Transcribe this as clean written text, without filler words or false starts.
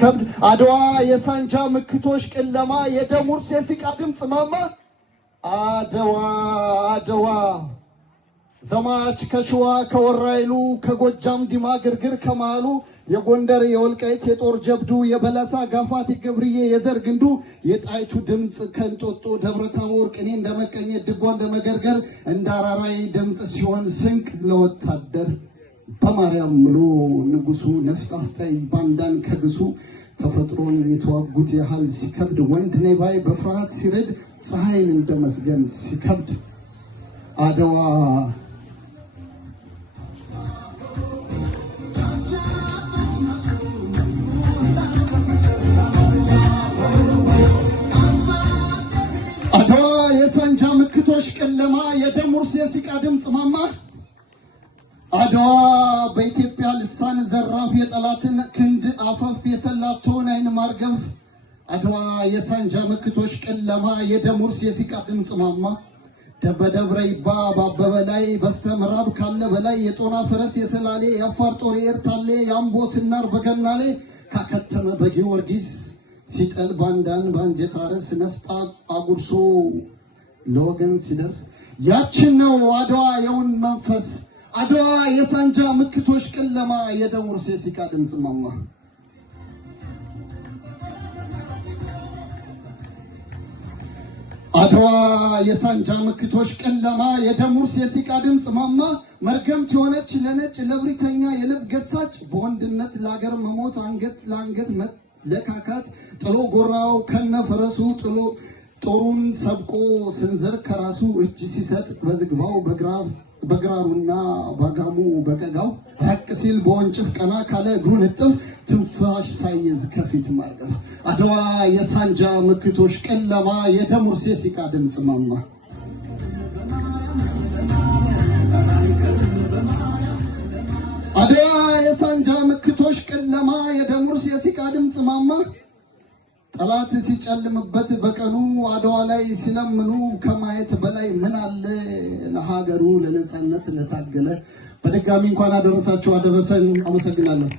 ከብድ አድዋ የሳንጃ ምክቶሽ ቅለማ የደም ውርስ የሲቃ ድምጽ ማማ አድዋ አድዋ ዘማች ከሸዋ ከወራይሉ ከጎጃም ዲማ ግርግር ከማሉ የጎንደር የወልቃይት የጦር ጀብዱ የበለሳ ጋፋት ገብርዬ የዘር ግንዱ የጣይቱ ድምጽ ከንጦጦ ደብረታቦር ቅኔ እንደመቀኘት ድጓ እንደመገርገር እንዳራራይ ድምጽ ሲሆን ስንቅ ለወታደር በማርያም ምሎ ንጉሱ ነፍጥ አስታይ ባንዳን ከግሱ ተፈጥሮን የተዋጉት ያህል ሲከብድ ወንድ ነባይ በፍርሃት ሲረድ ፀሐይን እንደመስገን ሲከብድ አድዋ የሳንጃ ምክቶሽ ቅለማ የደም ውርስ የሲቃ ድምጽ ማማ አድዋ በኢትዮጵያ ልሳን ዘራፍ የጠላትን ክንድ አፈፍ የሰላቶን አይን ማርገፍ አድዋ የሳንጃ ምክቶሽ ቅለማ የደም ውርስ የሲቃ ድምጽ ማማ ደበደብረ ይባ ባበበ ላይ በስተምዕራብ ካለ በላይ የጦና ፈረስ የሰላሌ የአፋር ጦር የኤርታሌ የአምቦ ስናር በገናሌ ካከተመ በጊዮርጊስ ሲጠል ባንዳን ባንጀት አረስ ነፍጣ አጉርሶ ለወገን ሲደርስ ያችን ነው አድዋ የውን መንፈስ አድዋ የሳንጃ ምክቶሽ ቅለማ የደም ውርስ የሲቃ ድምጽ ማማ አድዋ የሳንጃ ምክቶሽ ቅለማ የደም ውርስ የሲቃ ድምጽ ማማ መርገምት የሆነች ለነጭ ለብሪተኛ የልብ ገሳጭ በወንድነት ለአገር መሞት አንገት ለአንገት ለካካት ጥሎ ጎራው ከነፈረሱ ጥሎ ጦሩን ሰብቆ ስንዝር ከራሱ እጅ ሲሰጥ በዝግባው በግራሩና ባጋሙ በቀጋው ራቅ ሲል በወንጭፍ ቀና ካለ እግሩን እጥፍ ትንፋሽ ሳይዝ ከፊት ማርገፍ አድዋ የሳንጃ ምክቶሽ ቅለማ የደም ውርስ የሲቃ ድምጽ ማማ አድዋ የሳንጃ ምክቶሽ ቅለማ የደም ውርስ የሲቃ ድምጽ ማማ ጠላት ሲጨልምበት በቀኑ አድዋ ላይ ሲለምኑ ከማየት በላይ ምን አለ ለሀገሩ ለነጻነት ለታገለ በድጋሚ እንኳን አደረሳችሁ አደረሰን አመሰግናለሁ